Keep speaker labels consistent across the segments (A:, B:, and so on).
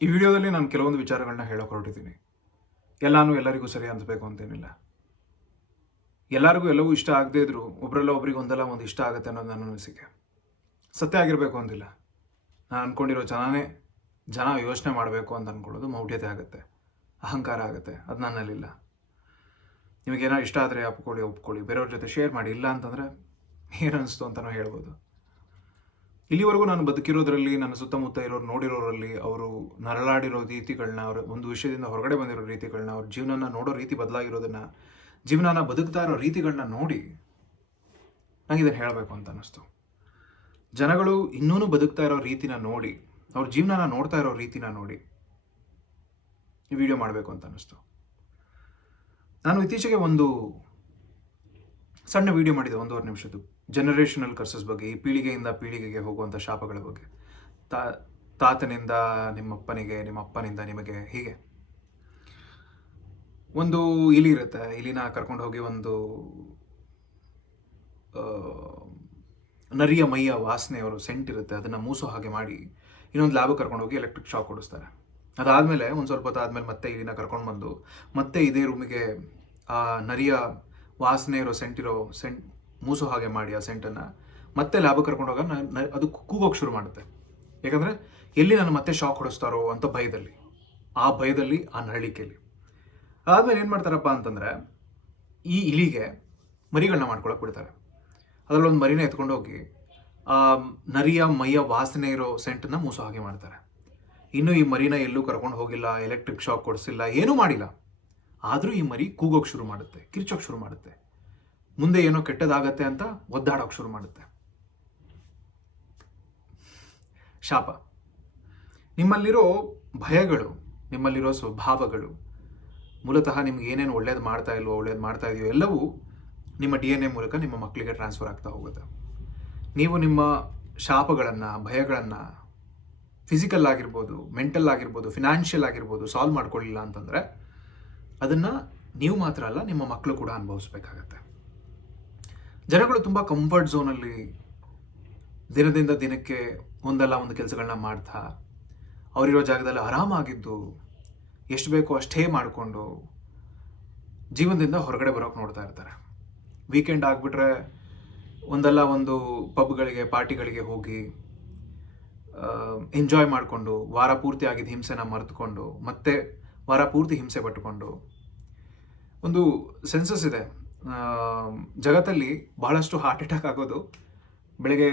A: ಈ ವಿಡಿಯೋದಲ್ಲಿ ನಾನು ಕೆಲವೊಂದು ವಿಚಾರಗಳನ್ನ ಹೇಳೋಕೆ ಹೊರಟಿದ್ದೀನಿ. ಎಲ್ಲಾನು ಎಲ್ಲರಿಗೂ ಸರಿ ಅನ್ಸ್ಬೇಕು ಅಂತೇನಿಲ್ಲ. ಎಲ್ಲರಿಗೂ ಎಲ್ಲವೂ ಇಷ್ಟ ಆಗದೇ ಇದ್ದರೂ ಒಬ್ರಲ್ಲ ಒಬ್ರಿಗೆ ಒಂದಲ್ಲ ಒಂದು ಇಷ್ಟ ಆಗುತ್ತೆ ಅನ್ನೋದು ನನ್ನ ಅನಿಸಿಕೆ. ಸತ್ಯ ಆಗಿರಬೇಕು ಅಂತಿಲ್ಲ ನಾನು ಅಂದ್ಕೊಂಡಿರೋ ಜನನೇ ಜನ ಯೋಚನೆ ಮಾಡಬೇಕು ಅಂತ ಅಂದ್ಕೊಳ್ಳೋದು ಮೌಢ್ಯತೆ ಆಗುತ್ತೆ. ಅಹಂಕಾರ ಆಗುತ್ತೆ. ಅದು ನನ್ನಲ್ಲಿಲ್ಲ. ನಿಮಗೇನೋ ಇಷ್ಟ ಆದರೆ ಒಪ್ಕೊಳ್ಳಿ ಒಪ್ಕೊಳ್ಳಿ. ಬೇರೆಯವ್ರ ಜೊತೆ ಶೇರ್ ಮಾಡಿ. ಇಲ್ಲ ಅಂತಂದರೆ ಏನು ಅನಿಸ್ತು ಅಂತಲೂ ಹೇಳ್ಬೋದು. ಇಲ್ಲಿವರೆಗೂ ನಾನು ಬದುಕಿರೋದ್ರಲ್ಲಿ, ನನ್ನ ಸುತ್ತಮುತ್ತ ಇರೋರು ನೋಡಿರೋರಲ್ಲಿ, ಅವರು ನರಳಾಡಿರೋ ರೀತಿಗಳನ್ನ, ಅವ್ರ ಒಂದು ವಿಷಯದಿಂದ ಹೊರಗಡೆ ಬಂದಿರೋ ರೀತಿಗಳನ್ನ, ಅವ್ರ ಜೀವನನ ನೋಡೋ ರೀತಿ ಬದಲಾಗಿರೋದನ್ನ, ಜೀವನನ ಬದುಕ್ತಾ ಇರೋ ರೀತಿಗಳನ್ನ ನೋಡಿ ನಂಗೆ ಇದನ್ನು ಹೇಳಬೇಕು ಅಂತ ಅನ್ನಿಸ್ತು. ಜನಗಳು ಇನ್ನೂ ಬದುಕ್ತಾ ಇರೋ ರೀತಿನ ನೋಡಿ, ಅವ್ರ ಜೀವನನ ನೋಡ್ತಾ ಇರೋ ರೀತಿನ ನೋಡಿ ಈ ವಿಡಿಯೋ ಮಾಡಬೇಕು ಅಂತ ಅನ್ನಿಸ್ತು. ನಾನು ಇತ್ತೀಚೆಗೆ ಒಂದು ಸಣ್ಣ ವಿಡಿಯೋ ಮಾಡಿದೆ, ಒಂದೂವರೆ ನಿಮಿಷದ್ದು. ಜನರೇಷನಲ್ ಕರ್ಸಸ್ ಬಗ್ಗೆ, ಈ ಪೀಳಿಗೆಯಿಂದ ಪೀಳಿಗೆಗೆ ಹೋಗುವಂಥ ಶಾಪಗಳ ಬಗ್ಗೆ. ತಾ, ತಾತನಿಂದ ನಿಮ್ಮಪ್ಪನಿಗೆ ನಿಮ್ಮ ಅಪ್ಪನಿಂದ ನಿಮಗೆ ಹೀಗೆ. ಒಂದು ಇಲಿ ಇರುತ್ತೆ, ಇಲಿನ ಕರ್ಕೊಂಡು ಹೋಗಿ ಒಂದು ನರಿಯ ಮೈಯ ವಾಸನೆ ಅವರು ಸೆಂಟ್ ಇರುತ್ತೆ, ಅದನ್ನು ಮೂಸೋ ಹಾಗೆ ಮಾಡಿ ಇನ್ನೊಂದು ಲ್ಯಾಬ್ ಕರ್ಕೊಂಡು ಹೋಗಿ ಎಲೆಕ್ಟ್ರಿಕ್ ಶಾಕ್ ಕೊಡಿಸ್ತಾರೆ ಅದಾದಮೇಲೆ ಒಂದು ಸ್ವಲ್ಪ ಹೊತ್ತು ಆದಮೇಲೆ ಮತ್ತೆ ಇಲಿನ ಕರ್ಕೊಂಡು ಬಂದು, ಮತ್ತೆ ಇದೇ ರೂಮಿಗೆ ಆ ನರಿಯ ವಾಸನೆ ಇರೋ ಸೆಂಟ್ ಇರೋ ಸೆಂಟ್ ಮೂಸೋ ಹಾಗೆ ಮಾಡಿ ಆ ಸೆಂಟನ್ನು ಮತ್ತೆ ಲ್ಯಾಬ್ ಕರ್ಕೊಂಡು ಹೋಗ ಅದು ಕೂಗೋಕೆ ಶುರು ಮಾಡುತ್ತೆ. ಯಾಕಂದರೆ ಎಲ್ಲಿ ನಾನು ಮತ್ತೆ ಶಾಕ್ ಹೊಡಿಸ್ತಾರೋ ಅಂತ ಭಯದಲ್ಲಿ. ಆ ಭಯದಲ್ಲಿ, ಆ ನರಳಿಕೆಯಲ್ಲಿ ಅದಾದಮೇಲೆ ಏನು ಮಾಡ್ತಾರಪ್ಪ ಅಂತಂದರೆ ಈ ಇಲಿಗೆ ಮರಿಗಳನ್ನ ಮಾಡ್ಕೊಳಕ್ಕೆ ಬಿಡ್ತಾರೆ. ಅದರಲ್ಲೊಂದು ಮರಿನ ಆ ನರಿಯ ಮೈಯ ವಾಸನೆ ಇರೋ ಸೆಂಟನ್ನು ಮೂಸೋ ಹಾಗೆ ಮಾಡ್ತಾರೆ. ಇನ್ನೂ ಈ ಮರಿನ ಎಲ್ಲೂ ಕರ್ಕೊಂಡು ಹೋಗಿಲ್ಲ, ಎಲೆಕ್ಟ್ರಿಕ್ ಶಾಕ್ ಕೊಡಿಸಿಲ್ಲ, ಏನೂ ಮಾಡಿಲ್ಲ. ಆದರೂ ಈ ಮರಿ ಕೂಗೋಕೆ ಶುರು ಮಾಡುತ್ತೆ, ಕಿರ್ಚೋಕೆ ಶುರು ಮಾಡುತ್ತೆ. ಮುಂದೆ ಏನೋ ಕೆಟ್ಟದಾಗತ್ತೆ ಅಂತ ಒದ್ದಾಡೋಕೆ ಶುರು ಮಾಡುತ್ತೆ. ಶಾಪ. ನಿಮ್ಮಲ್ಲಿರೋ ಭಯಗಳು, ನಿಮ್ಮಲ್ಲಿರೋ ಸ್ವಭಾವಗಳು, ಮೂಲತಃ ನಿಮ್ಗೆ ಏನೇನು ಒಳ್ಳೇದು ಮಾಡ್ತಾ ಇಲ್ವೋ, ಒಳ್ಳೇದು ಮಾಡ್ತಾ ಇದೆಯೋ ಎಲ್ಲವೂ ನಿಮ್ಮ ಡಿ ಎನ್ ಎ ಮೂಲಕ ನಿಮ್ಮ ಮಕ್ಕಳಿಗೆ ಟ್ರಾನ್ಸ್ಫರ್ ಆಗ್ತಾ ಹೋಗುತ್ತೆ. ನೀವು ನಿಮ್ಮ ಶಾಪಗಳನ್ನು, ಭಯಗಳನ್ನು ಫಿಸಿಕಲ್ ಆಗಿರ್ಬೋದು ಮೆಂಟಲ್ ಆಗಿರ್ಬೋದು ಫಿನಾನ್ಷಿಯಲ್ ಆಗಿರ್ಬೋದು ಸಾಲ್ವ್ ಮಾಡ್ಕೊಳ್ಳಿಲ್ಲ ಅಂತಂದರೆ ಅದನ್ನು ನೀವು ಮಾತ್ರ ಅಲ್ಲ, ನಿಮ್ಮ ಮಕ್ಕಳು ಕೂಡ ಅನುಭವಿಸ್ಬೇಕಾಗತ್ತೆ. ಜನಗಳು ತುಂಬ ಕಂಫರ್ಟ್ ಝೋನಲ್ಲಿ ದಿನದಿಂದ ದಿನಕ್ಕೆ ಒಂದಲ್ಲ ಒಂದು ಕೆಲಸಗಳನ್ನ ಮಾಡ್ತಾ, ಅವರಿರೋ ಜಾಗದಲ್ಲಿ ಆರಾಮಾಗಿದ್ದು, ಎಷ್ಟು ಬೇಕೋ ಅಷ್ಟೇ ಮಾಡಿಕೊಂಡು ಜೀವನದಿಂದ ಹೊರಗಡೆ ಬರೋಕೆ ನೋಡ್ತಾ ಇರ್ತಾರೆ. ವೀಕೆಂಡ್ ಆಗಿಬಿಟ್ರೆ ಒಂದಲ್ಲ ಒಂದು ಪಬ್ಗಳಿಗೆ, ಪಾರ್ಟಿಗಳಿಗೆ ಹೋಗಿ ಎಂಜಾಯ್ ಮಾಡಿಕೊಂಡು, ವಾರ ಪೂರ್ತಿ ಆಗಿದ್ದ ಹಿಂಸೆನ ಮರೆತುಕೊಂಡು, ಮತ್ತೆ ವಾರ ಪೂರ್ತಿ ಹಿಂಸೆ ಪಟ್ಟುಕೊಂಡು ಒಂದು ಸೆನ್ಸಸ್ ಇದೆ. ಜಗತ್ತಲ್ಲಿ ಬಹಳಷ್ಟು ಹಾರ್ಟ್ ಅಟ್ಯಾಕ್ ಆಗೋದು ಬೆಳಿಗ್ಗೆ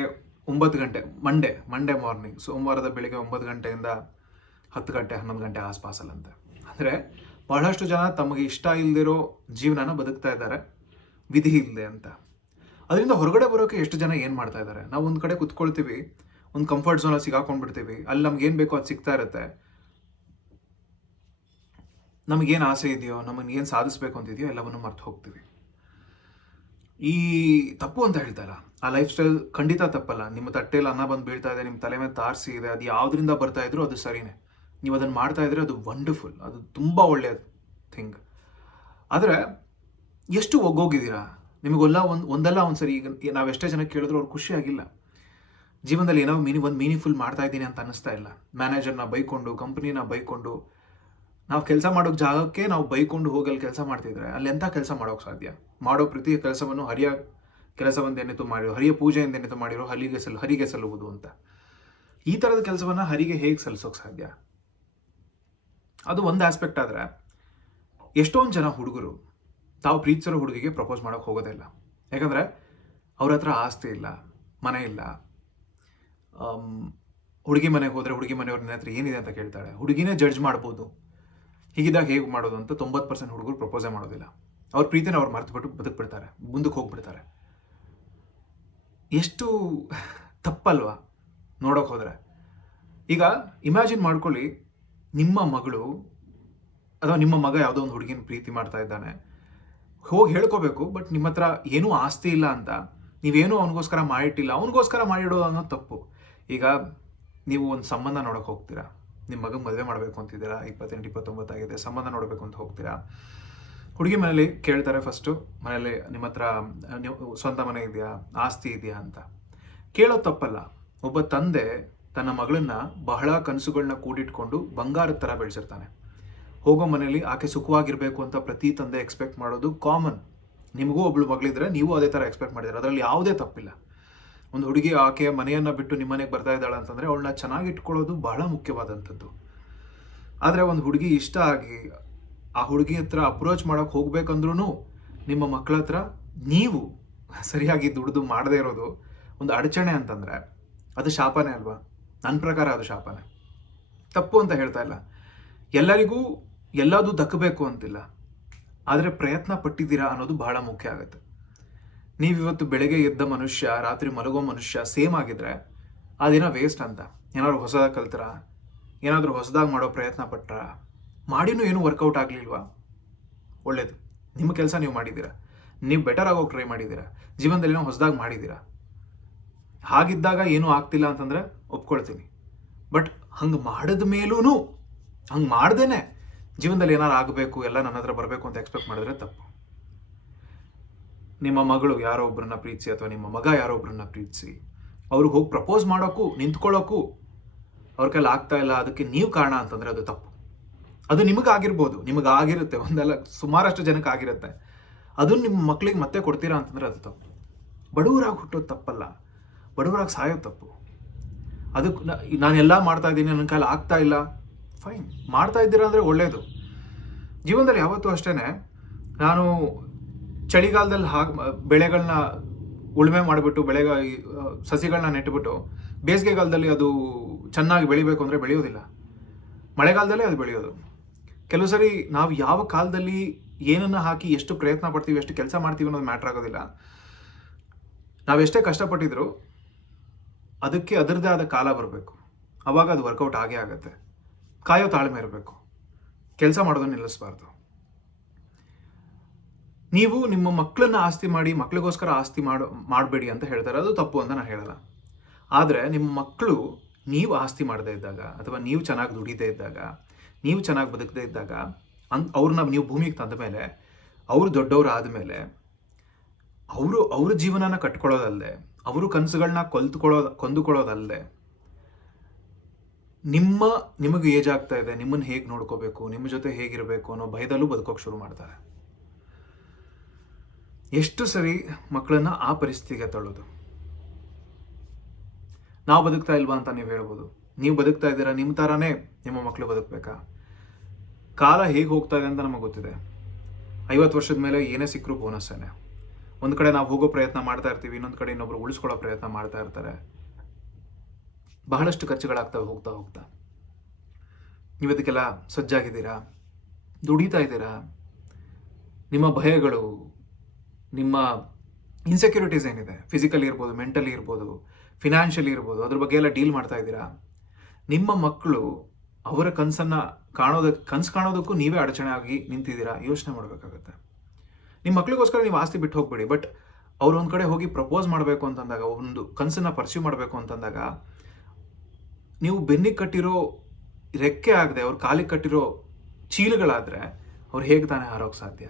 A: ಒಂಬತ್ತು ಗಂಟೆ ಮಂಡೇ ಮಂಡೇ ಮಾರ್ನಿಂಗ್ ಸೋಮವಾರದ ಬೆಳಿಗ್ಗೆ ಒಂಬತ್ತು ಗಂಟೆಯಿಂದ ಹತ್ತು ಗಂಟೆ, ಹನ್ನೊಂದು ಗಂಟೆ ಆಸ್ಪಾಸಲ್ಲಂತೆ. ಅಂದರೆ ಬಹಳಷ್ಟು ಜನ ತಮಗೆ ಇಷ್ಟ ಇಲ್ಲದಿರೋ ಜೀವನನ ಬದುಕ್ತಾ ಇದ್ದಾರೆ, ವಿಧಿ ಇಲ್ಲದೆ ಅಂತ. ಅದರಿಂದ ಹೊರಗಡೆ ಬರೋಕೆ ಎಷ್ಟು ಜನ ಏನು ಮಾಡ್ತಾ ಇದ್ದಾರೆ? ನಾವು ಒಂದು ಕಡೆ ಕುತ್ಕೊಳ್ತೀವಿ, ಒಂದು ಕಂಫರ್ಟ್ ಝೋನಲ್ಲಿ ಸಿಗಾಕೊಂಡ್ಬಿಡ್ತೀವಿ, ಅಲ್ಲಿ ನಮ್ಗೆ ಏನು ಬೇಕೋ ಅದು ಸಿಗ್ತಾ ಇರುತ್ತೆ. ನಮಗೇನು ಆಸೆ ಇದೆಯೋ, ನಮಗೆ ಏನು ಸಾಧಿಸ್ಬೇಕು ಅಂತಿದೆಯೋ ಎಲ್ಲವನ್ನು ಮರ್ತು ಹೋಗ್ತೀವಿ. ಈ ತಪ್ಪು ಅಂತ ಹೇಳ್ತಾರ ಆ ಲೈಫ್ ಸ್ಟೈಲ್ ಖಂಡಿತ ತಪ್ಪಲ್ಲ. ನಿಮ್ಮ ತಟ್ಟೆಯಲ್ಲಿ ಅನ್ನ ಬಂದು ಬೀಳ್ತಾ ಇದೆ, ನಿಮ್ಮ ತಲೆ ಮೇಲೆ ತಾರಸಿ ಇದೆ, ಅದು ಯಾವುದರಿಂದ ಬರ್ತಾ ಇದ್ರೂ ಅದು ಸರಿನೇ. ನೀವು ಅದನ್ನು ಮಾಡ್ತಾ ಇದ್ರೆ ಅದು ವಂಡರ್ಫುಲ್ ಅದು ತುಂಬ ಒಳ್ಳೆಯ ಥಿಂಗ್ ಆದರೆ, ಎಷ್ಟು ಒಗ್ಗೋಗಿದ್ದೀರಾ? ನಿಮಗೆಲ್ಲ ಒಂದು, ಒಂದಲ್ಲ ಒಂದು ಸರಿ ಈಗ ನಾವೆಷ್ಟೇ ಜನಕ್ಕೆ ಕೇಳಿದ್ರು ಅವ್ರು ಖುಷಿಯಾಗಿಲ್ಲ ಜೀವನದಲ್ಲಿ ಏನೋ ಮೀನಿ, ಒಂದು ಮೀನಿಂಗ್ಫುಲ್ ಮಾಡ್ತಾ ಇದ್ದೀನಿ ಅಂತ ಅನ್ನಿಸ್ತಾ ಇಲ್ಲ. ಮ್ಯಾನೇಜರ್ನ ಬೈಕೊಂಡು ಕಂಪ್ನಿನ ಬೈಕೊಂಡು, ನಾವು ಕೆಲಸ ಮಾಡೋ ಜಾಗಕ್ಕೆ ನಾವು ಬೈಕೊಂಡು ಹೋಗಿ ಅಲ್ಲಿ ಕೆಲಸ ಮಾಡ್ತಿದ್ರೆ, ಅಲ್ಲಿ ಎಂಥ ಕೆಲಸ ಮಾಡೋಕೆ ಸಾಧ್ಯ? ಮಾಡೋ ಪ್ರತಿ ಕೆಲಸವನ್ನು ಹರಿಯ ಕೆಲಸವೊಂದೆನೆತು ಮಾಡಿರೋ, ಹರಿಯ ಪೂಜೆಯಿಂದೇನಿತು ಮಾಡಿರೋ ಹರಿಗೆ ಸಲ್, ಹರಿಗೆ ಸಲ್ಲುವುದು ಅಂತ. ಈ ಥರದ ಕೆಲಸವನ್ನು ಹರಿಗೆ ಹೇಗೆ ಸಲ್ಲಿಸೋಕೆ ಸಾಧ್ಯ? ಅದು ಒಂದು ಆಸ್ಪೆಕ್ಟ್ ಆದರೆ, ಎಷ್ಟೊಂದು ಜನ ಹುಡುಗರು ತಾವು ಪ್ರೀತಿಸಿರೋ ಹುಡುಗಿಗೆ ಪ್ರಪೋಸ್ ಮಾಡೋಕೆ ಹೋಗೋದೇ ಇಲ್ಲ. ಯಾಕಂದರೆ ಅವ್ರ ಹತ್ರ ಆಸ್ತಿ ಇಲ್ಲ, ಮನೆ ಇಲ್ಲ. ಹುಡುಗಿ ಮನೆಗೆ ಹೋದರೆ ಹುಡುಗಿ ಮನೆಯವ್ರ ನನ್ನ ಹತ್ರ ಏನಿದೆ ಅಂತ ಕೇಳ್ತಾಳೆ. ಹುಡುಗಿನೇ ಜಡ್ಜ್ ಮಾಡ್ಬೋದು. ಹೀಗಿದ್ದಾಗ ಹೇಗೆ ಮಾಡೋದು ಅಂತ ತೊಂಬತ್ತು ಪರ್ಸೆಂಟ್ ಹುಡುಗರು ಪ್ರಪೋಸೇ ಮಾಡೋದಿಲ್ಲ. ಅವ್ರ ಪ್ರೀತಿನ ಅವ್ರು ಮರೆತುಬಿಟ್ಟು ಬದುಕ್ಬಿಡ್ತಾರೆ, ಮುಂದಕ್ಕೆ ಹೋಗ್ಬಿಡ್ತಾರೆ. ಎಷ್ಟು ತಪ್ಪಲ್ವಾ ನೋಡೋಕೆ ಹೋದರೆ? ಈಗ ಇಮ್ಯಾಜಿನ್ ಮಾಡ್ಕೊಳ್ಳಿ, ನಿಮ್ಮ ಮಗಳು ಅಥವಾ ನಿಮ್ಮ ಮಗ ಯಾವುದೋ ಒಂದು ಹುಡುಗಿನ ಪ್ರೀತಿ ಮಾಡ್ತಾ ಇದ್ದಾನೆ. ಹೋಗಿ ಹೇಳ್ಕೋಬೇಕು ಬಟ್ ನಿಮ್ಮ ಹತ್ರ ಏನೂ ಆಸ್ತಿ ಇಲ್ಲ ಅಂತ. ನೀವೇನು ಅವನಿಗೋಸ್ಕರ ಮಾಡಿಟ್ಟಿಲ್ಲ. ಅವನಿಗೋಸ್ಕರ ಮಾಡಿಡೋದು ಅನ್ನೋ ತಪ್ಪು. ಈಗ ನೀವು ಒಂದು ಸಂಬಂಧ ನೋಡೋಕೆ ಹೋಗ್ತೀರಾ? ನಿಮ್ಮ ಮಗ ಮದುವೆ ಮಾಡಬೇಕು ಅಂತಿದ್ದೀರಾ? ಇಪ್ಪತ್ತೆಂಟು ಇಪ್ಪತ್ತೊಂಬತ್ತಾಗಿದೆ ಸಂಬಂಧ ನೋಡಬೇಕು ಅಂತ ಹೋಗ್ತೀರಾ? ಹುಡುಗಿ ಮನೇಲಿ ಕೇಳ್ತಾರೆ ಫಸ್ಟು, ಮನೇಲಿ ನಿಮ್ಮ ಹತ್ರ ಸ್ವಂತ ಮನೆ ಇದೆಯಾ, ಆಸ್ತಿ ಇದೆಯಾ ಅಂತ. ಕೇಳೋದು ತಪ್ಪಲ್ಲ. ಒಬ್ಬ ತಂದೆ ತನ್ನ ಮಗಳನ್ನ ಬಹಳ ಕನಸುಗಳನ್ನ ಕೂಡಿಟ್ಕೊಂಡು ಬಂಗಾರದ ಥರ ಬೆಳೆಸಿರ್ತಾನೆ. ಹೋಗೋ ಮನೇಲಿ ಆಕೆ ಸುಖವಾಗಿರಬೇಕು ಅಂತ ಪ್ರತಿ ತಂದೆ ಎಕ್ಸ್ಪೆಕ್ಟ್ ಮಾಡೋದು ಕಾಮನ್ ನಿಮಗೂ ಒಬ್ಳು ಮಗಳಿದ್ರೆ ನೀವು ಅದೇ ಥರ ಎಕ್ಸ್ಪೆಕ್ಟ್ ಮಾಡಿದ್ರೆ ಅದರಲ್ಲಿ ಯಾವುದೇ ತಪ್ಪಿಲ್ಲ. ಒಂದು ಹುಡುಗಿ ಆಕೆಯ ಮನೆಯನ್ನು ಬಿಟ್ಟು ನಿಮ್ಮ ಮನೆಗೆ ಬರ್ತಾ ಇದ್ದಾಳೆ ಅಂತಂದರೆ ಅವಳನ್ನ ಚೆನ್ನಾಗಿ ಇಟ್ಕೊಳ್ಳೋದು ಬಹಳ ಮುಖ್ಯವಾದಂಥದ್ದು. ಆದರೆ ಒಂದು ಹುಡುಗಿ ಇಷ್ಟ ಆಗಿ ಆ ಹುಡುಗಿ ಹತ್ರ ಅಪ್ರೋಚ್ ಮಾಡೋಕೆ ಹೋಗ್ಬೇಕಂದ್ರೂ ನಿಮ್ಮ ಮಕ್ಕಳ ಹತ್ರ ನೀವು ಸರಿಯಾಗಿ ದುಡಿದು ಮಾಡದೇ ಇರೋದು ಒಂದು ಅಡಚಣೆ ಅಂತಂದರೆ ಅದು ಶಾಪನೇ ಅಲ್ವಾ? ನನ್ನ ಪ್ರಕಾರ ಅದು ಶಾಪನೇ. ತಪ್ಪು ಅಂತ ಹೇಳ್ತಾ ಇಲ್ಲ. ಎಲ್ಲರಿಗೂ ಎಲ್ಲದೂ ದಕ್ಕಬೇಕು ಅಂತಿಲ್ಲ. ಆದರೆ ಪ್ರಯತ್ನ ಪಟ್ಟಿದ್ದೀರಾ ಅನ್ನೋದು ಬಹಳ ಮುಖ್ಯ ಆಗುತ್ತೆ. ನೀವಿವತ್ತು ಬೆಳಗ್ಗೆ ಎದ್ದ ಮನುಷ್ಯ, ರಾತ್ರಿ ಮಲಗೋ ಮನುಷ್ಯ ಸೇಮ್ ಆಗಿದ್ರೆ ಆ ದಿನ ವೇಸ್ಟ್ ಅಂತ. ಏನಾದ್ರು ಹೊಸದಾಗಿ ಕಲ್ತರ? ಏನಾದರೂ ಹೊಸದಾಗಿ ಮಾಡೋ ಪ್ರಯತ್ನ ಪಟ್ರ? ಮಾಡಿನೂ ಏನೂ ವರ್ಕೌಟ್ ಆಗಲಿಲ್ವಾ? ಒಳ್ಳೇದು. ನಿಮ್ಮ ಕೆಲಸ ನೀವು ಮಾಡಿದ್ದೀರಾ? ನೀವು ಬೆಟರ್ ಆಗೋಕೆ ಟ್ರೈ ಮಾಡಿದ್ದೀರಾ? ಜೀವನದಲ್ಲಿ ನಾವು ಹೊಸದಾಗಿ ಮಾಡಿದ್ದೀರಾ? ಹಾಗಿದ್ದಾಗ ಏನೂ ಆಗ್ತಿಲ್ಲ ಅಂತಂದರೆ ಒಪ್ಕೊಳ್ತೀನಿ. ಬಟ್ ಹಂಗೆ ಮಾಡಿದ ಮೇಲೂ ಹಂಗೆ ಮಾಡ್ದೇನೆ ಜೀವನದಲ್ಲಿ ಏನಾರು ಆಗಬೇಕು, ಎಲ್ಲ ನನ್ನ ಹತ್ರ ಬರಬೇಕು ಅಂತ ಎಕ್ಸ್ಪೆಕ್ಟ್ ಮಾಡಿದ್ರೆ ತಪ್ಪು. ನಿಮ್ಮ ಮಗಳು ಯಾರೋ ಒಬ್ಬರನ್ನ ಪ್ರೀತಿಸಿ ಅಥವಾ ನಿಮ್ಮ ಮಗ ಯಾರೋ ಒಬ್ಬರನ್ನ ಪ್ರೀತಿಸಿ ಅವ್ರಿಗೆ ಹೋಗಿ ಪ್ರಪೋಸ್ ಮಾಡೋಕ್ಕೂ ನಿಂತ್ಕೊಳ್ಳೋಕ್ಕೂ ಅವ್ರ ಕೈಲಿ ಆಗ್ತಾ ಇಲ್ಲ, ಅದಕ್ಕೆ ನೀವು ಕಾರಣ ಅಂತಂದರೆ ಅದು ತಪ್ಪು. ಅದು ನಿಮಗಾಗಿರ್ಬೋದು, ನಿಮಗಾಗಿರುತ್ತೆ, ಒಂದಲ್ಲ, ಸುಮಾರಷ್ಟು ಜನಕ್ಕೆ ಆಗಿರುತ್ತೆ. ಅದನ್ನು ನಿಮ್ಮ ಮಕ್ಕಳಿಗೆ ಮತ್ತೆ ಕೊಡ್ತೀರಾ ಅಂತಂದರೆ ಅದು ತಪ್ಪು. ಬಡವರಾಗಿ ಹುಟ್ಟೋದು ತಪ್ಪಲ್ಲ. ಬಡವರಾಗಿ ಸಾಯೋದು ತಪ್ಪು. ಅದಕ್ಕೆ ನಾನೆಲ್ಲ ಮಾಡ್ತಾ ಇದ್ದೀನಿ, ನನ್ನ ಕಾಲ ಆಗ್ತಾ ಇಲ್ಲ. ಫೈನ್ ಮಾಡ್ತಾ ಇದ್ದೀರಾ ಅಂದರೆ ಒಳ್ಳೆಯದು ಜೀವನದಲ್ಲಿ ಯಾವತ್ತೂ ಅಷ್ಟೇ ನಾನು ಚಳಿಗಾಲದಲ್ಲಿ ಹಾಗೆ ಬೆಳೆಗಳನ್ನ ಉಳುಮೆ ಮಾಡಿಬಿಟ್ಟು, ಬೆಳೆಗ ಸಸಿಗಳನ್ನ ನೆಟ್ಬಿಟ್ಟು, ಬೇಸಿಗೆಗಾಲದಲ್ಲಿ ಅದು ಚೆನ್ನಾಗಿ ಬೆಳಿಬೇಕು ಅಂದರೆ ಬೆಳೆಯೋದಿಲ್ಲ. ಮಳೆಗಾಲದಲ್ಲೇ ಅದು ಬೆಳೆಯೋದು. ಕೆಲವು ಸರಿ ನಾವು ಯಾವ ಕಾಲದಲ್ಲಿ ಏನನ್ನು ಹಾಕಿ ಎಷ್ಟು ಪ್ರಯತ್ನ ಪಡ್ತೀವಿ, ಎಷ್ಟು ಕೆಲಸ ಮಾಡ್ತೀವಿ ಅನ್ನೋದು ಮ್ಯಾಟ್ರ್ ಆಗೋದಿಲ್ಲ. ನಾವೆಷ್ಟೇ ಕಷ್ಟಪಟ್ಟಿದ್ರು ಅದಕ್ಕೆ ಅದರದೇ ಆದ ಕಾಲ ಬರಬೇಕು. ಅವಾಗ ಅದು ವರ್ಕೌಟ್ ಆಗೇ ಆಗುತ್ತೆ. ಕಾಯೋ ತಾಳ್ಮೆ ಇರಬೇಕು. ಕೆಲಸ ಮಾಡೋದನ್ನು ನಿಲ್ಲಿಸಬಾರ್ದು. ನೀವು ನಿಮ್ಮ ಮಕ್ಕಳನ್ನ ಆಸ್ತಿ ಮಾಡಿ ಮಕ್ಕಳಿಗೋಸ್ಕರ ಆಸ್ತಿ ಮಾಡೋ, ಮಾಡಬೇಡಿ ಅಂತ ಹೇಳ್ತಾರೆ. ಅದು ತಪ್ಪು ಅಂತ ನಾನು ಹೇಳಲ್ಲ. ಆದರೆ ನಿಮ್ಮ ಮಕ್ಕಳು ನೀವು ಆಸ್ತಿ ಮಾಡದೇ ಇದ್ದಾಗ ಅಥವಾ ನೀವು ಚೆನ್ನಾಗಿ ದುಡಿದೇ ಇದ್ದಾಗ ನೀವು ಚೆನ್ನಾಗಿ ಬದುಕದೇ ಇದ್ದಾಗ ಅನ್ ಅವ್ರನ್ನ ನೀವು ಭೂಮಿಗೆ ತಂದ ಮೇಲೆ, ಅವರು ದೊಡ್ಡವರು ಆದಮೇಲೆ ಅವರು ಅವ್ರ ಜೀವನನ ಕಟ್ಕೊಳ್ಳೋದಲ್ಲದೆ ಅವರು ಕನಸುಗಳನ್ನ ಕೊಲ್ತ್ಕೊಳ್ಳೋದು ಕೊಂದುಕೊಳ್ಳೋದಲ್ಲದೆ ನಿಮ್ಮ, ನಿಮಗೆ ಏಜ್ ಆಗ್ತಾ ಇದೆ, ನಿಮ್ಮನ್ನು ಹೇಗೆ ನೋಡ್ಕೋಬೇಕು, ನಿಮ್ಮ ಜೊತೆ ಹೇಗಿರಬೇಕು ಅನ್ನೋ ಭಯದಲ್ಲೂ ಬದುಕೋಕೆ ಶುರು ಮಾಡ್ತಾರೆ. ಎಷ್ಟು ಸರಿ ಮಕ್ಕಳನ್ನ ಆ ಪರಿಸ್ಥಿತಿಗೆ ತಳ್ಳೋದು? ನಾವು ಬದುಕ್ತಾ ಇಲ್ವಾ ಅಂತ ನೀವು ಹೇಳ್ಬೋದು. ನೀವು ಬದುಕ್ತಾ ಇದ್ದೀರಾ ನಿಮ್ಮ ಥರನೇ ನಿಮ್ಮ ಮಕ್ಕಳು ಬದುಕಬೇಕಾ? ಕಾಲ ಹೇಗೆ ಹೋಗ್ತಾ ಇದೆ ಅಂತ ನಮಗೆ ಗೊತ್ತಿದೆ. ಐವತ್ತು ವರ್ಷದ ಮೇಲೆ ಏನೇ ಸಿಕ್ಕರೂ ಬೋನಸ್ಸೇನೆ ಒಂದು ಕಡೆ ನಾವು ಹೋಗೋ ಪ್ರಯತ್ನ ಮಾಡ್ತಾ ಇರ್ತೀವಿ, ಇನ್ನೊಂದು ಕಡೆ ಇನ್ನೊಬ್ರು ಉಳಿಸ್ಕೊಳ್ಳೋ ಪ್ರಯತ್ನ ಮಾಡ್ತಾ ಇರ್ತಾರೆ. ಬಹಳಷ್ಟು ಖರ್ಚುಗಳಾಗ್ತವೆ ಹೋಗ್ತಾ ಹೋಗ್ತಾ. ನೀವು ಅದಕ್ಕೆಲ್ಲ ಸಜ್ಜಾಗಿದ್ದೀರಾ? ದುಡಿತಾ ಇದ್ದೀರಾ? ನಿಮ್ಮ ಭಯಗಳು, ನಿಮ್ಮ ಇನ್ಸೆಕ್ಯೂರಿಟೀಸ್ ಏನಿದೆ? ಫಿಸಿಕಲಿ ಇರ್ಬೋದು ಮೆಂಟಲಿ ಇರ್ಬೋದು ಫಿನಾನ್ಷಿಯಲಿ ಇರ್ಬೋದು, ಅದ್ರ ಬಗ್ಗೆ ಎಲ್ಲ ಡೀಲ್ ಮಾಡ್ತಾ ಇದ್ದೀರಾ? ನಿಮ್ಮ ಮಕ್ಕಳು ಅವರ ಕನಸನ್ನು ಕಾಣೋದಕ್ಕೆ ಕನಸು ಕಾಣೋದಕ್ಕೂ ನೀವೇ ಅಡಚಣೆ ಆಗಿ ನಿಂತಿದ್ದೀರಾ? ಯೋಚನೆ ಮಾಡಬೇಕಾಗತ್ತೆ. ನಿಮ್ಮ ಮಕ್ಕಳಿಗೋಸ್ಕರ ನೀವು ಆಸ್ತಿ ಬಿಟ್ಟು ಹೋಗ್ಬೇಡಿ, ಬಟ್ ಅವ್ರು ಒಂದು ಕಡೆ ಹೋಗಿ ಪ್ರಪೋಸ್ ಮಾಡಬೇಕು ಅಂತಂದಾಗ, ಒಂದು ಕನಸನ್ನು ಪರ್ಸ್ಯೂ ಮಾಡಬೇಕು ಅಂತಂದಾಗ, ನೀವು ಬೆನ್ನಿಗೆ ಕಟ್ಟಿರೋ ರೆಕ್ಕೆ ಆಗದೆ, ಅವ್ರ ಕಾಲಿಗೆ ಕಟ್ಟಿರೋ ಚೀಲಗಳಾದರೆ ಅವ್ರು ಹೇಗೆ ತಾನೇ ಹಾರೋಕ್ಕೆ ಸಾಧ್ಯ?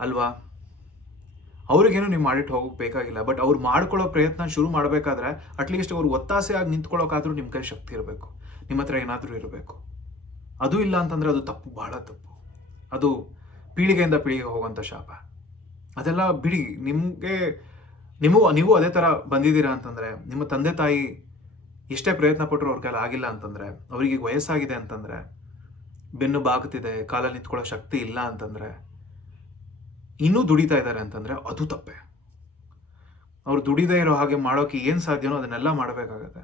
A: ಅಲ್ವಾ? ಅವ್ರಿಗೇನು ನೀವು ಮಾಡಿಟ್ಟು ಹೋಗೋಕೆ ಬೇಕಾಗಿಲ್ಲ, ಬಟ್ ಅವ್ರು ಮಾಡ್ಕೊಳ್ಳೋ ಪ್ರಯತ್ನ ಶುರು ಮಾಡಬೇಕಾದ್ರೆ, ಅಟ್ಲೀಸ್ಟ್ ಅವ್ರು ಒತ್ತಾಸೆಯಾಗಿ ನಿಮ್ಮ ಕೈ ಶಕ್ತಿ ಇರಬೇಕು. ನಿಮ್ಮ ಹತ್ರ ಏನಾದರೂ ಇರಬೇಕು. ಅದು ಇಲ್ಲ ಅಂತಂದರೆ ಅದು ತಪ್ಪು, ಬಹಳ ತಪ್ಪು. ಅದು ಪೀಳಿಗೆಯಿಂದ ಪೀಳಿಗೆ ಹೋಗುವಂಥ ಶಾಪ. ಅದೆಲ್ಲ ಬಿಡಿ, ನಿಮಗೆ, ನಿಮಗೂ, ನೀವು ಅದೇ ಥರ ಬಂದಿದ್ದೀರಾ ಅಂತಂದರೆ, ನಿಮ್ಮ ತಂದೆ ತಾಯಿ ಎಷ್ಟೇ ಪ್ರಯತ್ನ ಪಟ್ಟರು ಅವ್ರ ಆಗಿಲ್ಲ ಅಂತಂದರೆ, ಅವರಿಗೆ ವಯಸ್ಸಾಗಿದೆ ಅಂತಂದರೆ, ಬೆನ್ನು ಬಾಗುತ್ತಿದೆ ಕಾಲಲ್ಲಿ ನಿಂತ್ಕೊಳ್ಳೋ ಶಕ್ತಿ ಇಲ್ಲ ಅಂತಂದರೆ, ಇನ್ನೂ ದುಡಿತಾ ಇದ್ದಾರೆ ಅಂತಂದರೆ ಅದು ತಪ್ಪೆ. ಅವ್ರು ದುಡಿದೇ ಇರೋ ಹಾಗೆ ಮಾಡೋಕ್ಕೆ ಏನು ಸಾಧ್ಯನೋ ಅದನ್ನೆಲ್ಲ ಮಾಡಬೇಕಾಗತ್ತೆ.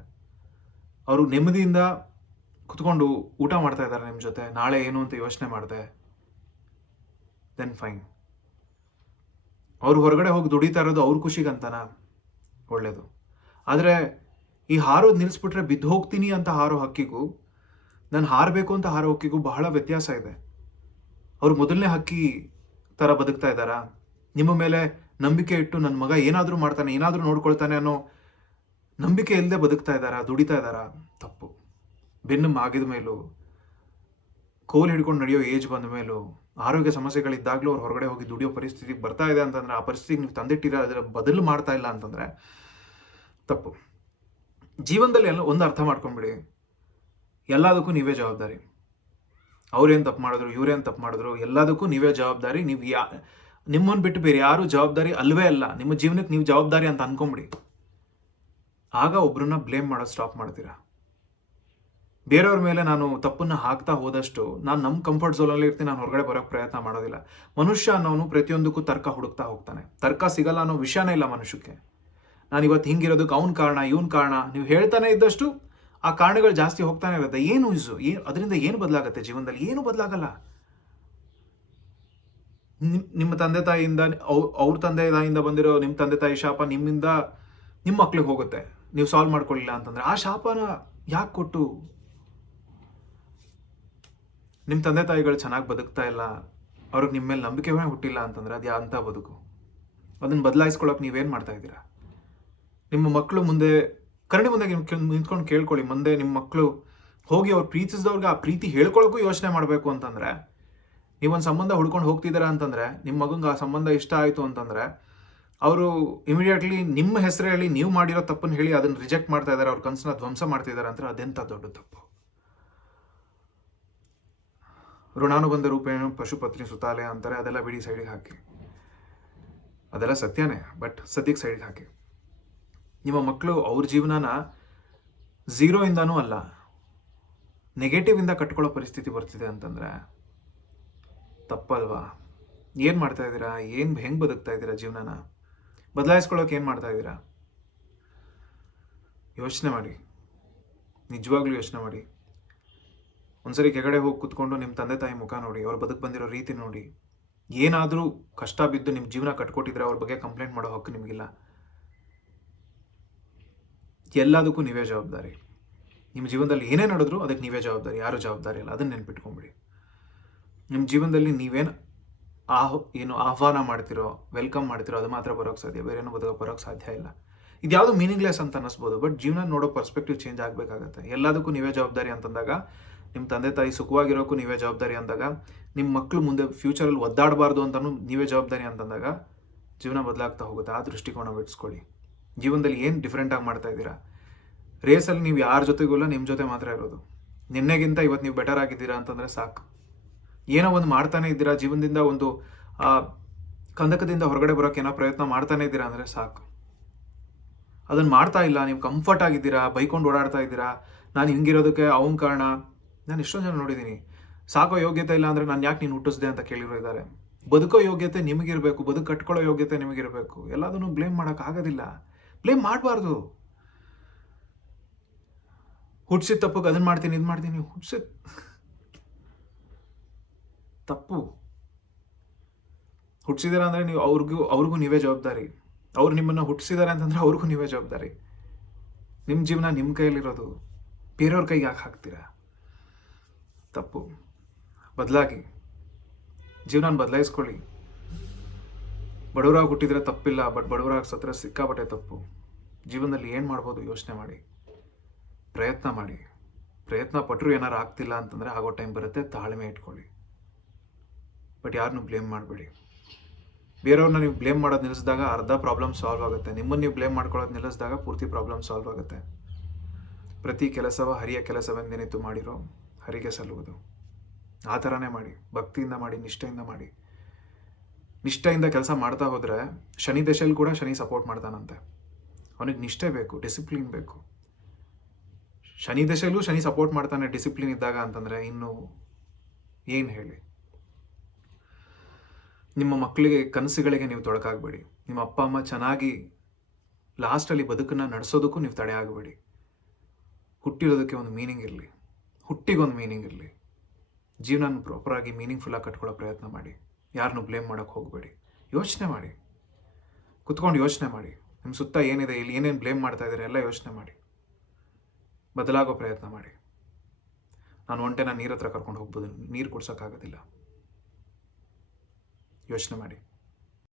A: ಅವರು ನೆಮ್ಮದಿಯಿಂದ ಕುತ್ಕೊಂಡು ಊಟ ಮಾಡ್ತಾ ಇದ್ದಾರೆ ನಿಮ್ಮ ಜೊತೆ. ನಾಳೆ ಏನು ಅಂತ ಯೋಚನೆ ಮಾಡಿದೆ. ದೆನ್ ಫೈನ್ ಅವ್ರು ಹೊರಗಡೆ ಹೋಗಿ ದುಡಿತಾ ಇರೋದು ಅವ್ರ ಖುಷಿಗಂತನ? ಒಳ್ಳೆಯದು ಆದರೆ ಈ ಹಾರೋದು ನಿಲ್ಲಿಸ್ಬಿಟ್ರೆ ಬಿದ್ದು ಹೋಗ್ತೀನಿ ಅಂತ ಹಾರೋ ಹಕ್ಕಿಗೂ, ನಾನು ಹಾರಬೇಕು ಅಂತ ಹಾರೋ ಹಕ್ಕಿಗೂ ಬಹಳ ವ್ಯತ್ಯಾಸ ಇದೆ. ಅವ್ರು ಮೊದಲನೇ ಹಕ್ಕಿ ಥರ ಬದುಕ್ತಾ ಇದ್ದಾರಾ? ನಿಮ್ಮ ಮೇಲೆ ನಂಬಿಕೆ ಇಟ್ಟು ನನ್ನ ಮಗ ಏನಾದರೂ ಮಾಡ್ತಾನೆ, ಏನಾದರೂ ನೋಡ್ಕೊಳ್ತಾನೆ ಅನ್ನೋ ನಂಬಿಕೆ ಇಲ್ಲದೆ ಬದುಕ್ತಾ ಇದ್ದಾರಾ, ದುಡಿತಾ ಇದ್ದಾರಾ? ತಪ್ಪು. ಬೆನ್ನು ಮಾಗಿದ ಮೇಲೂ, ಕೋಲ್ ಹಿಡ್ಕೊಂಡು ನಡೆಯೋ ಏಜ್ ಬಂದ ಮೇಲೂ, ಆರೋಗ್ಯ ಸಮಸ್ಯೆಗಳಿದ್ದಾಗಲೂ ಅವ್ರು ಹೊರಗಡೆ ಹೋಗಿ ದುಡಿಯೋ ಪರಿಸ್ಥಿತಿಗೆ ಬರ್ತಾ ಇದೆ ಅಂತಂದ್ರೆ, ಆ ಪರಿಸ್ಥಿತಿಗೆ ನೀವು ತಂದಿಟ್ಟಿರ, ಅದರ ಬದಲು ಮಾಡ್ತಾ ಇಲ್ಲ ಅಂತಂದರೆ ತಪ್ಪು. ಜೀವನದಲ್ಲಿ ಎಲ್ಲ ಒಂದು ಅರ್ಥ ಮಾಡ್ಕೊಂಬಿಡಿ. ಎಲ್ಲದಕ್ಕೂ ನೀವೇ ಜವಾಬ್ದಾರಿ. ಅವ್ರೇನು ತಪ್ಪು ಮಾಡಿದ್ರು, ಇವ್ರೇನು ತಪ್ಪು ಮಾಡಿದ್ರು, ಎಲ್ಲದಕ್ಕೂ ನೀವೇ ಜವಾಬ್ದಾರಿ. ನೀವು ಯಾ ನಿಮ್ಮನ್ನು ಬಿಟ್ಟು ಬೇರೆ ಯಾರು ಜವಾಬ್ದಾರಿ ಅಲ್ವೇ ಅಲ್ಲ. ನಿಮ್ಮ ಜೀವನಕ್ಕೆ ನೀವು ಜವಾಬ್ದಾರಿ ಅಂತ ಅನ್ಕೊಂಬಿಡಿ. ಆಗ ಒಬ್ಬರನ್ನ ಬ್ಲೇಮ್ ಮಾಡೋದು ಸ್ಟಾಪ್ ಮಾಡ್ತೀರಾ? ಬೇರೆಯವ್ರ ಮೇಲೆ ನಾನು ತಪ್ಪನ್ನು ಹಾಕ್ತಾ ಹೋದಷ್ಟು ನಾನು ನಮ್ಮ ಕಂಫರ್ಟ್ ಝೋನಲ್ಲಿ ಇರ್ತೀನಿ, ನಾನು ಹೊರಗಡೆ ಬರೋಕ್ಕೆ ಪ್ರಯತ್ನ ಮಾಡೋದಿಲ್ಲ. ಮನುಷ್ಯ ಅನ್ನೋನು ಪ್ರತಿಯೊಂದಕ್ಕೂ ತರ್ಕ ಹುಡುಕ್ತಾ ಹೋಗ್ತಾನೆ. ತರ್ಕ ಸಿಗಲ್ಲ ಅನ್ನೋ ವಿಷಯನೇ ಇಲ್ಲ ಮನುಷ್ಯಕ್ಕೆ. ನಾನು ಇವತ್ತು ಹಿಂಗಿರೋದಕ್ಕೆ ಅವ್ನ ಕಾರಣ, ಇವನ್ ಕಾರಣ, ನೀವು ಹೇಳ್ತಾನೆ ಇದ್ದಷ್ಟು ಆ ಕಾರಣಗಳು ಜಾಸ್ತಿ ಹೋಗ್ತಾನೆ ಇರುತ್ತೆ. ಏನು ಯೂಸು ಏನು ಅದರಿಂದ ಏನು ಬದಲಾಗುತ್ತೆ ಜೀವನದಲ್ಲಿ? ಏನು ಬದಲಾಗಲ್ಲ? ನಿಮ್, ನಿಮ್ಮ ತಂದೆ ತಾಯಿಯಿಂದ, ಅವ್- ಅವ್ರ ತಂದೆ ತಾಯಿಯಿಂದ ಬಂದಿರೋ ನಿಮ್ಮ ತಂದೆ ತಾಯಿ ಶಾಪ ನಿಮ್ಮಿಂದ ನಿಮ್ಮ ಮಕ್ಳಿಗೆ ಹೋಗುತ್ತೆ. ನೀವು ಸಾಲ್ವ್ ಮಾಡ್ಕೊಳ್ಳಿಲ್ಲ ಅಂತಂದ್ರೆ ಆ ಶಾಪನ ಯಾಕೆ ಕೊಟ್ಟು ನಿಮ್ಮ ತಂದೆ ತಾಯಿಗಳು ಚೆನ್ನಾಗಿ ಬದುಕ್ತಾ ಇಲ್ಲ, ಅವ್ರಿಗೆ ನಿಮ್ಮ ಮೇಲೆ ನಂಬಿಕೆವೇ ಹುಟ್ಟಿಲ್ಲ ಅಂತಂದ್ರೆ ಅದು ಅಂಥ ಬದುಕು. ಅದನ್ನು ಬದಲಾಯಿಸ್ಕೊಳ್ಳೋಕೆ ನೀವೇನು ಮಾಡ್ತಾ ಇದ್ದೀರಾ? ನಿಮ್ಮ ಮಕ್ಕಳು ಮುಂದೆ ಕರಡಿ ಮುಂದೆ ನಿಂತ್ಕೊಂಡು ಕೇಳ್ಕೊಳ್ಳಿ. ಮುಂದೆ ನಿಮ್ಮ ಮಕ್ಕಳು ಹೋಗಿ ಅವ್ರು ಪ್ರೀತಿಸಿದವ್ರಿಗೆ ಆ ಪ್ರೀತಿ ಹೇಳ್ಕೊಳ್ಳೋಕ್ಕೂ ಯೋಚನೆ ಮಾಡಬೇಕು ಅಂತಂದರೆ ನೀವೊಂದು ಸಂಬಂಧ ಹುಡ್ಕೊಂಡು ಹೋಗ್ತಿದ್ದೀರಾ ಅಂತಂದರೆ ನಿಮ್ಮ ಮಗಂಗೆ ಆ ಸಂಬಂಧ ಇಷ್ಟ ಆಯಿತು ಅಂತಂದರೆ, ಅವರು ಇಮಿಡಿಯೇಟ್ಲಿ ನಿಮ್ಮ ಹೆಸರಲ್ಲಿ ನೀವು ಮಾಡಿರೋ ತಪ್ಪನ್ನು ಹೇಳಿ ಅದನ್ನು ರಿಜೆಕ್ಟ್ ಮಾಡ್ತಾ ಇದ್ದಾರೆ ಅವ್ರ ಕನಸನ್ನ ಧ್ವಂಸ ಮಾಡ್ತಿದ್ದಾರೆ ಅಂದರೆ ಅದೆಂಥ ದೊಡ್ಡ ತಪ್ಪು? ಋಣಾನುಬಂಧ ರೂಪೇಣ ಪಶುಪತ್ನಿ ಸುತಾಲೆ ಅಂತಾರೆ, ಅದೆಲ್ಲ ಬಿಡಿ ಸೈಡಿಗೆ ಹಾಕಿ. ಅದೆಲ್ಲ ಸತ್ಯನೇ ಬಟ್ ಸದ್ಯಕ್ಕೆ ಸೈಡಿಗೆ ಹಾಕಿ. ನಿಮ್ಮ ಮಕ್ಕಳು ಅವ್ರ ಜೀವನನ ಝೀರೋ ಇಂದನೂ ಅಲ್ಲ ನೆಗೆಟಿವ್ ಇಂದ ಕಟ್ಕೊಳ್ಳೋ ಪರಿಸ್ಥಿತಿ ಬರ್ತಿದೆ ಅಂತಂದರೆ ತಪ್ಪಲ್ವಾ? ಏನು ಮಾಡ್ತಾ ಇದ್ದೀರಾ? ಏನು ಹೆಂಗೆ ಬದುಕ್ತಾ ಇದ್ದೀರಾ ಜೀವನನ? ಬದಲಾಯಿಸ್ಕೊಳ್ಳೋಕೆ ಏನು ಮಾಡ್ತಾ ಇದ್ದೀರಾ? ಯೋಚನೆ ಮಾಡಿ. ನಿಜವಾಗ್ಲೂ ಯೋಚನೆ ಮಾಡಿ. ಒಂದ್ಸರಿ ಕೆಗಡೆ ಹೋಗಿ ಕುತ್ಕೊಂಡು ನಿಮ್ಮ ತಂದೆ ತಾಯಿ ಮುಖ ನೋಡಿ, ಅವ್ರ ಬದುಕು ಬಂದಿರೋ ರೀತಿ ನೋಡಿ. ಏನಾದರೂ ಕಷ್ಟ ಬಿದ್ದು ನಿಮ್ಮ ಜೀವನ ಕಟ್ಕೊಟ್ಟಿದ್ರೆ ಅವ್ರ ಬಗ್ಗೆ ಕಂಪ್ಲೇಂಟ್ ಮಾಡೋ ಹಕ್ಕು ನಿಮಗಿಲ್ಲ. ಎಲ್ಲದಕ್ಕೂ ನೀವೇ ಜವಾಬ್ದಾರಿ. ನಿಮ್ಮ ಜೀವನದಲ್ಲಿ ಏನೇ ನಡೆದ್ರು ಅದಕ್ಕೆ ನೀವೇ ಜವಾಬ್ದಾರಿ, ಯಾರು ಜವಾಬ್ದಾರಿ ಇಲ್ಲ ಅದನ್ನ ನೆನ್ಪಿಟ್ಕೊಂಬಿಡಿ. ನಿಮ್ಮ ಜೀವನದಲ್ಲಿ ನೀವೇನು ಆಹ್, ಏನು ಆಹ್ವಾನ ಮಾಡ್ತಿರೋ ವೆಲ್ಕಮ್ ಮಾಡ್ತಿರೋ, ಅದು ಮಾತ್ರ ಬರೋಕ್ಕೆ ಸಾಧ್ಯ, ಬೇರೆ ಏನೋ ಬದುಕೋ ಬರೋಕ್ಕೆ ಸಾಧ್ಯ ಇಲ್ಲ. ಇದ್ಯಾವುದು ಮೀನಿಂಗ್ಲೆಸ್ ಅಂತ ಅನ್ನಿಸ್ಬೋದು ಬಟ್ ಜೀವನ ನೋಡೋ ಪರ್ಸ್ಪೆಕ್ಟಿವ್ ಚೇಂಜ್ ಆಗಬೇಕಾಗತ್ತೆ. ಎಲ್ಲದಕ್ಕೂ ನೀವೇ ಜವಾಬ್ದಾರಿ ಅಂತಂದಾಗ ನಿಮ್ಮ ತಂದೆ ತಾಯಿ ಸುಖವಾಗಿರೋಕ್ಕೂ ನೀವೇ ಜವಾಬ್ದಾರಿ ಅಂದಾಗ ನಿಮ್ಮ ಮಕ್ಕಳು ಮುಂದೆ ಫ್ಯೂಚರಲ್ಲಿ ಒದ್ದಾಡಬಾರ್ದು ಅಂತಲೂ ನೀವೇ ಜವಾಬ್ದಾರಿ ಅಂತಂದಾಗ ಜೀವನ ಬದಲಾಗ್ತಾ ಹೋಗುತ್ತೆ. ಆ ದೃಷ್ಟಿಕೋನ ಬಿಡಿಸ್ಕೊಳ್ಳಿ. ಜೀವನದಲ್ಲಿ ಏನು ಡಿಫ್ರೆಂಟಾಗಿ ಮಾಡ್ತಾ ಇದ್ದೀರಾ? ರೇಸಲ್ಲಿ ನೀವು ಯಾರ ಜೊತೆಗೂ ಇಲ್ಲ ನಿಮ್ಮ ಜೊತೆ ಮಾತ್ರ ಇರೋದು. ನಿನ್ನೆಗಿಂತ ಇವತ್ತು ನೀವು ಬೆಟರ್ ಆಗಿದ್ದೀರಾ ಅಂತಂದರೆ ಸಾಕು. ಏನೋ ಒಂದು ಮಾಡ್ತಾನೆ ಇದ್ದೀರಾ ಜೀವನದಿಂದ, ಒಂದು ಕಂದಕದಿಂದ ಹೊರಗಡೆ ಬರೋಕೆ ಏನೋ ಪ್ರಯತ್ನ ಮಾಡ್ತಾನೆ ಇದ್ದೀರಾ ಅಂದರೆ ಸಾಕು. ಅದನ್ನು ಮಾಡ್ತಾ ಇಲ್ಲ, ನೀವು ಕಂಫರ್ಟ್ ಆಗಿದ್ದೀರಾ, ಬೈಕೊಂಡು ಓಡಾಡ್ತಾ ಇದ್ದೀರಾ, ನಾನು ಹಿಂಗಿರೋದಕ್ಕೆ ಅವನ ಕಾರಣ ನಾನು ಎಷ್ಟೊಂದು ಜನ ನೋಡಿದ್ದೀನಿ ಸಾಕೋ ಯೋಗ್ಯತೆ ಇಲ್ಲ ಅಂದರೆ ನಾನು ಯಾಕೆ ನೀನು ಹುಟ್ಟಿಸ್ದೆ ಅಂತ ಕೇಳಿರೋ ಇದ್ದಾರೆ ಬದುಕೋ ಯೋಗ್ಯತೆ ನಿಮಗಿರಬೇಕು, ಬದುಕು ಕಟ್ಕೊಳ್ಳೋ ಯೋಗ್ಯತೆ ನಿಮಗಿರಬೇಕು. ಎಲ್ಲದನ್ನು ಬ್ಲೇಮ್ ಮಾಡೋಕ್ಕಾಗೋದಿಲ್ಲ ಬ್ಲೇಮ್ ಮಾಡಬಾರ್ದು. ಹುಟ್ಸಿದ ತಪ್ಪಗೆ ಅದನ್ನು ಮಾಡ್ತೀನಿ, ಇದು ಮಾಡ್ತೀನಿ ಹುಟ್ಸಿ ತಪ್ಪು. ಹುಟ್ಟಿಸಿದಾರೆ ಅಂದರೆ ನೀವು ಅವ್ರಿಗೂ ಅವ್ರಿಗೂ ನೀವೇ ಜವಾಬ್ದಾರಿ. ಅವ್ರು ನಿಮ್ಮನ್ನು ಹುಟ್ಟಿಸಿದ್ದಾರೆ ಅಂತಂದರೆ ಅವ್ರಿಗೂ ನೀವೇ ಜವಾಬ್ದಾರಿ. ನಿಮ್ಮ ಜೀವನ ನಿಮ್ಮ ಕೈಯಲ್ಲಿರೋದು. ಬೇರೆಯವ್ರ ಕೈಗೆ ಯಾಕೆ ಹಾಕ್ತೀರಾ? ತಪ್ಪು. ಬದಲಾಗಿ. ಜೀವನ ಬದಲಾಯಿಸ್ಕೊಳ್ಳಿ. ಬಡವರಾಗಿ ಹುಟ್ಟಿದ್ರೆ ತಪ್ಪಿಲ್ಲ, ಬಟ್ ಬಡವರಾಗಿ ಸತ್ರ ಸಿಕ್ಕಾಪಟ್ಟೆ ತಪ್ಪು. ಜೀವನದಲ್ಲಿ ಏನು ಮಾಡ್ಬೋದು ಯೋಚನೆ ಮಾಡಿ. ಪ್ರಯತ್ನ ಮಾಡಿ. ಪ್ರಯತ್ನ ಪಟ್ಟರು ಏನಾರು ಆಗ್ತಿಲ್ಲ ಅಂತಂದರೆ ಆಗೋ ಟೈಮ್ ಬರುತ್ತೆ, ತಾಳ್ಮೆ ಇಟ್ಕೊಳ್ಳಿ. ಬಟ್ ಯಾರನ್ನೂ ಬ್ಲೇಮ್ ಮಾಡಬೇಡಿ. ಬೇರೆಯವ್ರನ್ನ ನೀವು ಬ್ಲೇಮ್ ಮಾಡೋದು ನಿಲ್ಲಿಸಿದಾಗ ಅರ್ಧ ಪ್ರಾಬ್ಲಮ್ ಸಾಲ್ವ್ ಆಗುತ್ತೆ. ನಿಮ್ಮನ್ನು ನೀವು ಬ್ಲೇಮ್ ಮಾಡ್ಕೊಳ್ಳೋದು ನಿಲ್ಲಿಸಿದಾಗ ಪೂರ್ತಿ ಪ್ರಾಬ್ಲಮ್ ಸಾಲ್ವ್ ಆಗುತ್ತೆ. ಪ್ರತಿ ಕೆಲಸವ ಹರಿಯ ಕೆಲಸವೆಂದೇನಿತ್ತು ಮಾಡಿರೋ ಹರಿಗೆ ಸಲ್ಲುವುದು. ಆ ಥರನೇ ಮಾಡಿ, ಭಕ್ತಿಯಿಂದ ಮಾಡಿ, ನಿಷ್ಠೆಯಿಂದ ಮಾಡಿ. ನಿಷ್ಠೆಯಿಂದ ಕೆಲಸ ಮಾಡ್ತಾ ಹೋದರೆ ಶನಿ ದೇಶಲ್ಲಿ ಕೂಡ ಶನಿ ಸಪೋರ್ಟ್ ಮಾಡ್ತಾನಂತೆ. ಅವನಿಗೆ ನಿಷ್ಠೆ ಬೇಕು ಡಿಸಿಪ್ಲಿನ್ ಬೇಕು. ಶನಿ ದೇಶಲ್ಲೂ ಶನಿ ಸಪೋರ್ಟ್ ಮಾಡ್ತಾನೆ ಡಿಸಿಪ್ಲಿನ್ ಇದ್ದಾಗ ಅಂತಂದರೆ ಇನ್ನು ಏನು ಹೇಳಿ? ನಿಮ್ಮ ಮಕ್ಕಳಿಗೆ ಕನಸುಗಳಿಗೆ ನೀವು ತೊಡಕಾಗಬೇಡಿ. ನಿಮ್ಮ ಅಪ್ಪ, ಅಮ್ಮ ಚೆನ್ನಾಗಿ ಲಾಸ್ಟಲ್ಲಿ ಬದುಕನ್ನು ನಡೆಸೋದಕ್ಕೂ ನೀವು ತಡೆ ಆಗಬೇಡಿ. ಹುಟ್ಟಿರೋದಕ್ಕೆ ಒಂದು ಮೀನಿಂಗ್ ಇರಲಿ. ಹುಟ್ಟಿಗೊಂದು ಮೀನಿಂಗ್ ಇರಲಿ. ಜೀವನ ಪ್ರಾಪರಾಗಿ ಮೀನಿಂಗ್ಫುಲ್ಲಾಗಿ ಕಟ್ಕೊಳ್ಳೋ ಪ್ರಯತ್ನ ಮಾಡಿ. ಯಾರನ್ನೂ ಬ್ಲೇಮ್ ಮಾಡೋಕ್ಕೆ ಹೋಗಬೇಡಿ. ಯೋಚನೆ ಮಾಡಿ. ಕುತ್ಕೊಂಡು ಯೋಚನೆ ಮಾಡಿ. ನಿಮ್ಮ ಸುತ್ತ ಏನಿದೆ, ಇಲ್ಲಿ ಏನೇನು ಬ್ಲೇಮ್ ಮಾಡ್ತಾ ಇದ್ದಾರೆ ಎಲ್ಲ ಯೋಚನೆ ಮಾಡಿ. ಬದಲಾಗೋ ಪ್ರಯತ್ನ ಮಾಡಿ. ನಾನು ಒಂಟೆನ ನೀರ ಹತ್ರ ಕರ್ಕೊಂಡು ಹೋಗ್ಬೋದು. ನೀರು ಕುಡ್ಸೋಕ್ಕಾಗೋದಿಲ್ಲ. ಯೋಚನೆ ಮಾಡಿ.